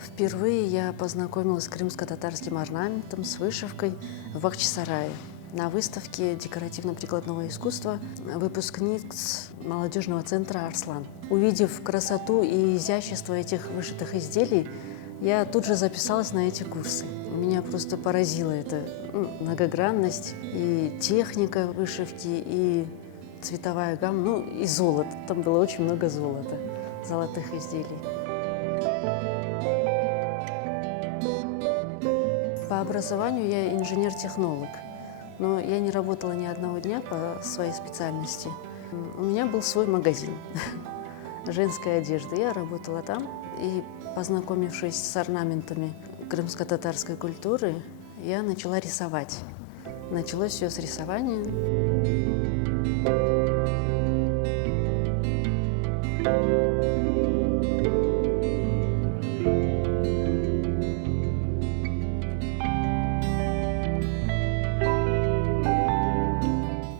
Впервые я познакомилась с крымско-татарским орнаментом, с вышивкой в Бахчисарае на выставке декоративно-прикладного искусства выпускниц молодежного центра «Арслан». Увидев красоту и изящество этих вышитых изделий, я тут же записалась на эти курсы. Меня просто поразила эта многогранность и техника вышивки, и цветовая гамма, и золото. Там было очень много золота, золотых изделий. По образованию я инженер-технолог, но я не работала ни одного дня по своей специальности. У меня был свой магазин женской одежды. Я работала там, и, познакомившись с орнаментами крымско-татарской культуры, я начала рисовать. Началось все с рисования.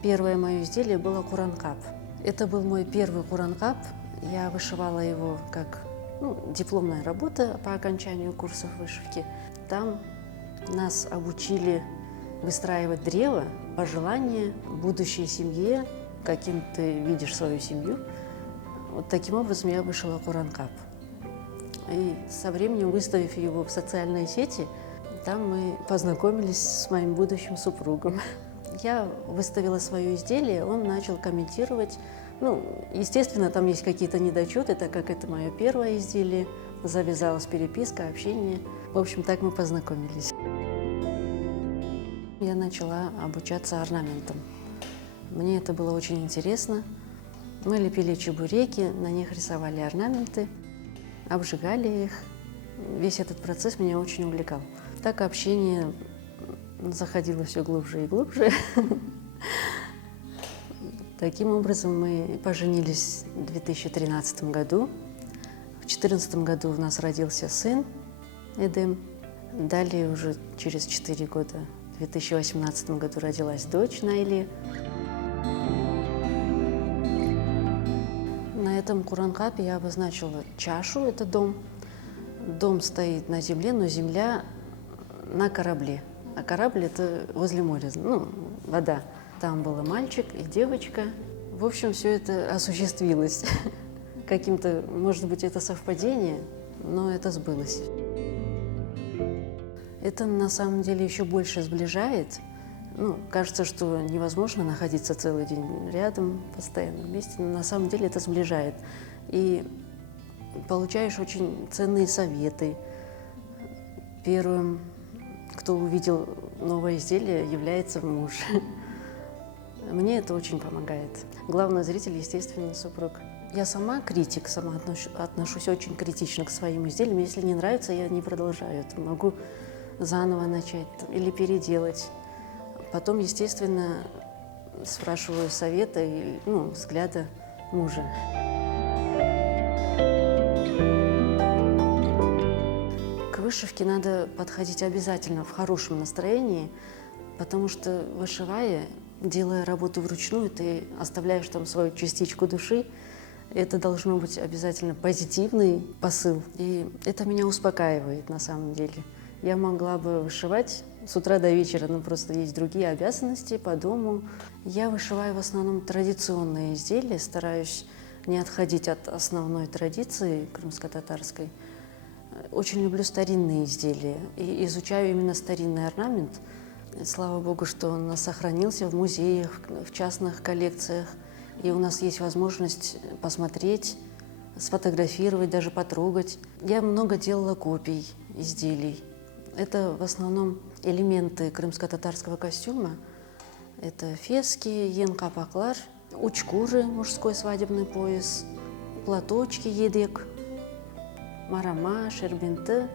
Первое мое изделие было куранкап. Это был мой первый куранкап. Я вышивала его как дипломная работа по окончанию курсов вышивки. Там нас обучили выстраивать древо, пожелания будущей семье, каким ты видишь свою семью. Вот таким образом я вышила куранкап. И со временем, выставив его в социальные сети, там мы познакомились с моим будущим супругом. Я выставила свое изделие, он начал комментировать. Естественно, там есть какие-то недочеты, так как это мое первое изделие. Завязалась переписка, общение. В общем, так мы познакомились. Я начала обучаться орнаментам. Мне это было очень интересно. Мы лепили чебуреки, на них рисовали орнаменты, обжигали их. Весь этот процесс меня очень увлекал. Так общение заходило все глубже и глубже. Таким образом, мы поженились в 2013 году. В 2014 году у нас родился сын Эдем. Далее, уже через 4 года, в 2018 году родилась дочь Найли. На этом куранкапе я обозначила чашу, это дом. Дом стоит на земле, но земля на корабле. А корабль – это возле моря, вода. Там был мальчик и девочка. В общем, все это осуществилось. Каким-то, может быть, это совпадение, но это сбылось. Это на самом деле еще больше сближает. Кажется, что невозможно находиться целый день рядом, постоянно вместе, но на самом деле это сближает. И получаешь очень ценные советы. Первым, кто увидел новое изделие, является муж. Мне это очень помогает. Главный зритель, естественно, супруг. Я сама критик, сама отношусь очень критично к своим изделиям. Если не нравится, я не продолжаю это. Могу заново начать или переделать. Потом, естественно, спрашиваю совета и взгляда мужа. К вышивке надо подходить обязательно в хорошем настроении, потому что, вышивая, делая работу вручную, ты оставляешь там свою частичку души. Это должно быть обязательно позитивный посыл. И это меня успокаивает на самом деле. Я могла бы вышивать с утра до вечера, но просто есть другие обязанности по дому. Я вышиваю в основном традиционные изделия, стараюсь не отходить от основной традиции крымско-татарской. Очень люблю старинные изделия и изучаю именно старинный орнамент. Слава Богу, что он у нас сохранился в музеях, в частных коллекциях. И у нас есть возможность посмотреть, сфотографировать, даже потрогать. Я много делала копий изделий. Это в основном элементы крымско-татарского костюма. Это фески, ен-капаклар, учкуры, мужской свадебный пояс, платочки, едек, марама, шербенты.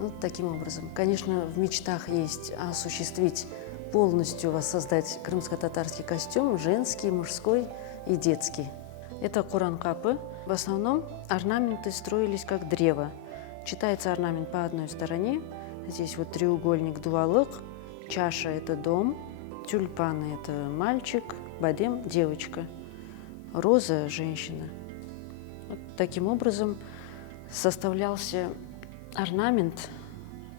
Вот таким образом. Конечно, в мечтах есть осуществить, полностью воссоздать крымско-татарский костюм, женский, мужской и детский. Это куранкапы. В основном орнаменты строились как древо. Читается орнамент по одной стороне. Здесь вот треугольник дуалык, чаша – это дом, тюльпаны – это мальчик, бадем – девочка, роза – женщина. Вот таким образом составлялся орнамент,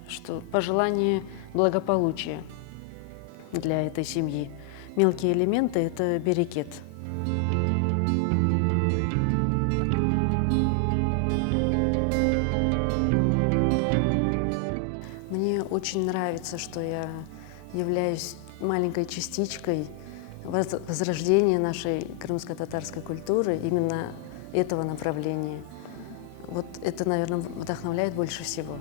что пожелание благополучия для этой семьи. Мелкие элементы – это берекет. Мне очень нравится, что я являюсь маленькой частичкой возрождения нашей крымско-татарской культуры, именно этого направления. Вот это, наверное, вдохновляет больше всего.